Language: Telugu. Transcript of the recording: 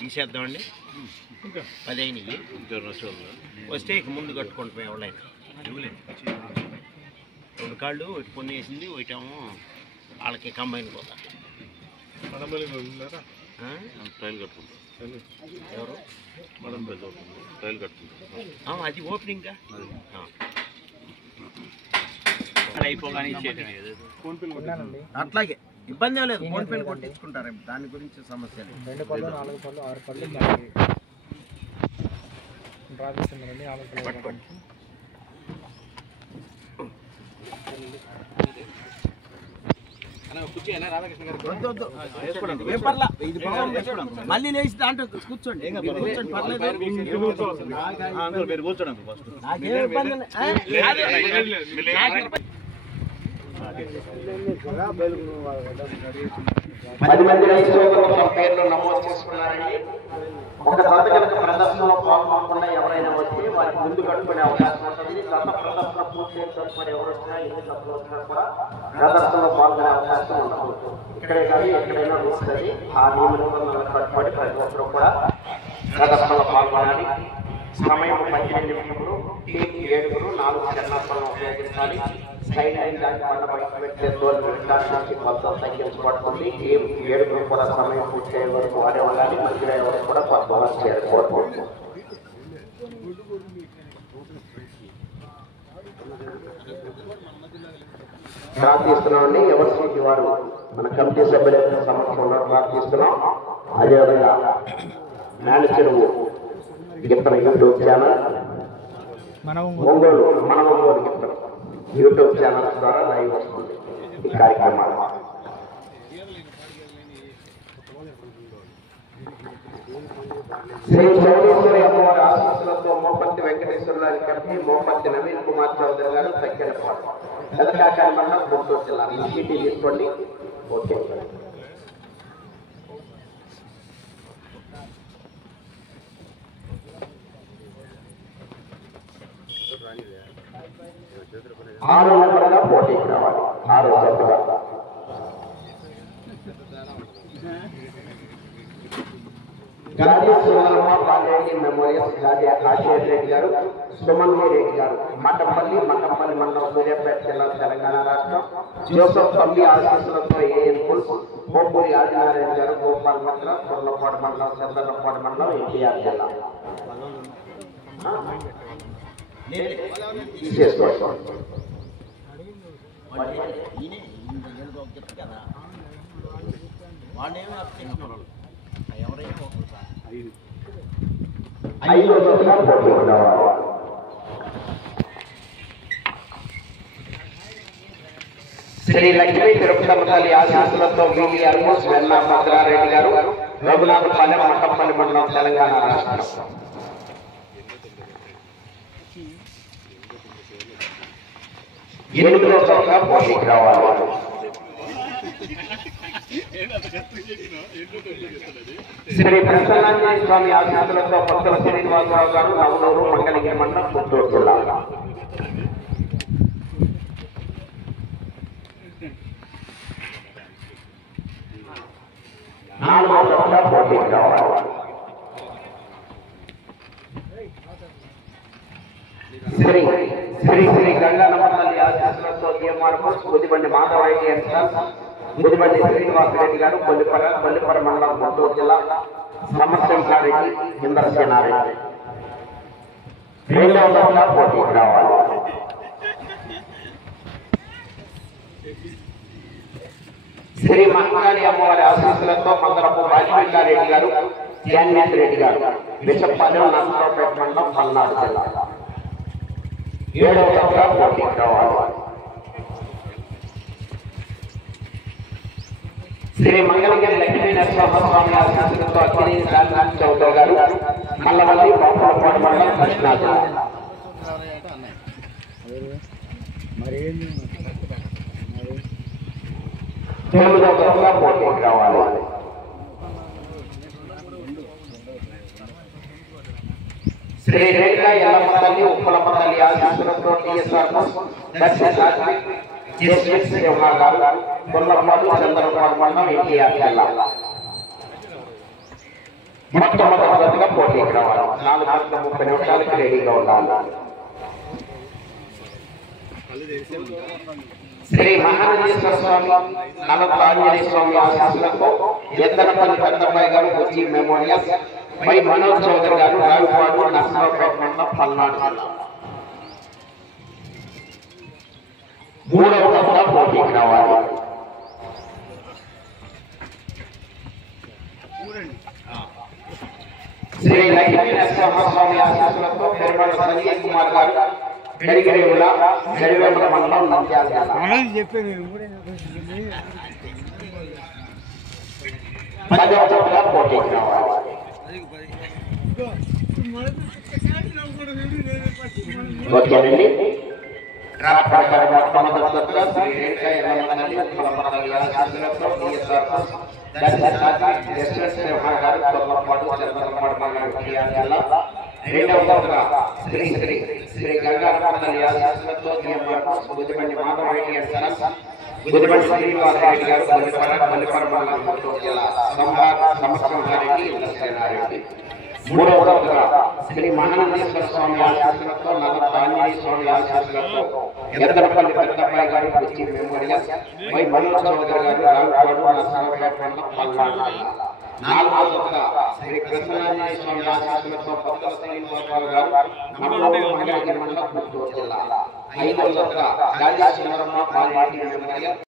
తీసేద్దామండి 10 అయినవి వస్తే ఇక ముందు కట్టుకుంటాం ఎవరైనా 2 కాళ్ళు ఒకటి పొన్ను వేసింది ఒకటేమో వాళ్ళకి కంబైన్ పోతా ట్రైల్ కట్టుకుంటాం ఎవరు ట్రైల్ కట్టుకుంటాం అది ఓపెనింగ్ అట్లాగే ఇబ్బంది లేదు. ఫోన్ పేలు కొట్టించుకుంటారు, దాని గురించి సమస్య లేదు. 2 పళ్ళు 4 పళ్ళు 6 పళ్ళు రాపిస్తుందండి. 4 పళ్ళు మళ్ళీ లేచి దాంట్లో కూర్చోండి పది మంది రైతులు తమ పేర్లు నమోదు చేసుకున్నారండి. ఒక జత కనుక ప్రదర్శనలో పాల్గొనకుండా ఎవరైనా వస్తే వారికి ముందు కట్టుకునే అవకాశం ఉంటుంది. జత ప్రదర్శన పూర్తి తదుపరి ఎవరు వచ్చినా ఎన్ని జతలు వచ్చినా కూడా ప్రదర్శనలో పాల్గొనే అవకాశం ఉండదు. ఇక్కడే కానీ ఎక్కడైనా వస్తుంది. ఆ నియమనిబంధనలు కట్టుబడి ప్రతి ఒక్కరు కూడా ప్రదర్శనలో పాల్గొనాలి. సమయం 18 నిమిషములు. టీం 7 4 చెన్నాలను ఉపయోగించాలి. సైడ్ లైన్ దాటి పంట బయట పెట్టే దూరం నుంచి మొత్తం తగ్గించబడుతుంది. టీం 7 కూడా సమయం పూర్తయ్యే వరకు వాడే ఉండాలి. మధ్యలో ఎవరు కూడా కొత్త చేరుకోవడం ప్రార్థిస్తున్నామండి. ఎవరి సీటు వారు మన కమిటీ సభ్యుల సమక్షంలో ప్రార్థిస్తున్నాం. అదేవిధంగా మేనేజర్ గిత్తన యూట్యూబ్ ఛానల్ ఒంగోలు మన ఒంగోలు గిత్తన యూట్యూబ్ ఛానల్ ద్వారా లైవ్ వస్తుంది ఈ కార్యక్రమాలు. శ్రీ చౌడేశ్వరి అమ్మవారి ఆశీస్సులతో మోపత్తి వెంకటేశ్వరరావు కమిటీ మోపత్తి నవీన్ కుమార్ చౌదరి గారు తగ్గరపాటు ఎదకాకాయ మండలం గుంటూరు జిల్లా. మీ సీటీ తీసుకోండి. ఓకే. ఆరో నెంబర్గా పోటీకి రావాలి. 6వ జతగా గాది సుందరమ్మ బాలేడి మెమోరియల్స్ గాది ఆశేష్ రెడ్డి గారు, సుమన్ రెడ్డి గారు, మఠంపల్లి మండలం సూర్యాపేట జిల్లా తెలంగాణ రాష్ట్రం. జోసఫ్ తల్లి ఆశీస్సులతో ఏఎన్ పుల్స్ బొబ్బూరి ఆదినారాయణ గారు, గోపాల్ మండలం కొర్లపాడు మండలం చంద్రపాడు మండలం ఎన్టీఆర్ జిల్లా. తీసేసుకోండి. శ్రీ లక్ష్మీ తిరుపతి తల్లి ఆశీస్సులతో వీలి అల్మోస్ వెన్నా భద్రారెడ్డి గారు, రఘునాథపాలెం మట్టంపల్లి మండలం తెలంగాణ రాష్ట్రం. ఎనిమిదో చోట్ల పోటీకి రావాలి. శ్రీ ప్రసన్నాంజనేయ స్వామి ఆశీస్సులతో కొత్తల శ్రీనివాసరావు గారు, నవనూరు మంగళగిరి మండలం గుంటూరు జిల్లా. నాలుగో చోట్ల పోటీకి రావాలి. శ్రీ శ్రీ శ్రీ గంగానమ్మ తల్లి ఆశీస్సులతో గుదిబండి మాధవరెడ్డి ఎన్సార్, గుదిబండి శ్రీనివాసరెడ్డి గారు, బల్లిపర మండలం గుంటూరు జిల్లా. సమర్శంకారెడ్డి, ఇంద్రసేనారెడ్డి. రెండవ చోట్ల పోటీకి రావాలి. శ్రీ మహాకాళి అమ్మవారి ఆశీస్సులతో మందరపు రాజశేఖరెడ్డి గారు, ధ్యాన్వేంద్ర రెడ్డి గారు, బిషప్పాలెం నర్సరావుపేట మండలం పల్నాడు జిల్లా. 7వ చోట్ల పోటీకి రావాలి. శ్రీ మంగళగిరి లక్ష్మీ నరసింహస్వామి ఆశీస్సులతో అక్కినేని రాజనాథ్ చౌదరి గారు, మల్లవల్లి బాపులపాడు మండలం కృష్ణా జిల్లా. 9వ చోట్ల పోటీకి రావాలి. శ్రీ రేఖ ఎల్లమ్మ తల్లి ఉప్పలమ్మ తల్లి ఆశీస్సులతో టీఎస్ఆర్ దర్శన జస్టిస్ సింహ గారు కొల్లపాడు చంద్రపాడు మండలం ఎన్టీఆర్ జిల్లా మొట్టమొదటిగా పోటీకి రావాలి. 4:30 నిమిషాలకు రెడీగా ఉండాలి. శ్రీ మహానందేశ్వర స్వామి నలభై ఆంజనేయ స్వామి ఆశీస్సులతో ఎద్దనపల్లి పెద్దమ్మాయి గారు కొచ్చి మెమోరియల్ వై మనోజ్ చౌదరి గారు రావిపాడు నర్సరావుపేట మండలం పల్నాడు జిల్లా మూడవగా పోటీకి రావాలి. శ్రీ లక్ష్మీ నరసింహస్వామి ఆశీస్సులతో పెరుమల సంజయ్ కుమార్ గారు గడిగిరేవుల గడివేముల మండలం నంద్యాల జిల్లా పదవగా పోటీకి రావాలి. ఓకేనండి. డ్రాఫ్ట్ ప్రకారం మొట్టమొదటిగా శ్రీ రేఖా ఎల్లమ్మ తల్లి ఆశీస్సులతో జస్టిస్ సింహ గారు కొల్లపాడు చంద్రపాడు మండలం ఎన్టీఆర్ జిల్లా రెండవగా శ్రీ శ్రీ శ్రీ గంగారమ్మ తల్లి ఆశీస్సులతో గుదిబండి మాధవరెడ్డి గుదిబండి శ్రీనివాసరెడ్డి గారు బల్లిపర మండలం గుంటూరు జిల్లా సంవత్సరారెడ్డి లక్ష్మీనారెడ్డి మూడవగా శ్రీ మహానందేశ్వర స్వామి ఆశీస్సులతో నలభై ఆంజనేయ స్వామి ఆశీస్సులతో ఎద్దనపల్లి పెద్దమ్మాయి గారు కొచ్చి మెమోరియల్ వై మనోజ్ చౌదరి గారు రావిపాడు నర్సరావుపేట మండలం పల్నాడు జిల్లా నాలుగవగా శ్రీ కృష్ణాంజనేయ స్వామి ఆశీస్సులతో పద్మల శ్రీనివాసరావు గారు మండలం గుంటూరు జిల్లా ఐదవగా గాలి శ్రీవరమ్మ పాల్వాడి మెమోరియల్